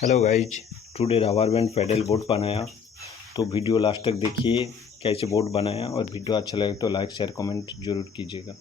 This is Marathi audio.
Hello guys, today rubber band paddle boat बनाया। तो वीडियो लास्ट तक देखिए कैसे बोट बनाया, और वीडियो अच्छा लगे तो लाइक शेयर कमेंट जरूर कीजिएगा।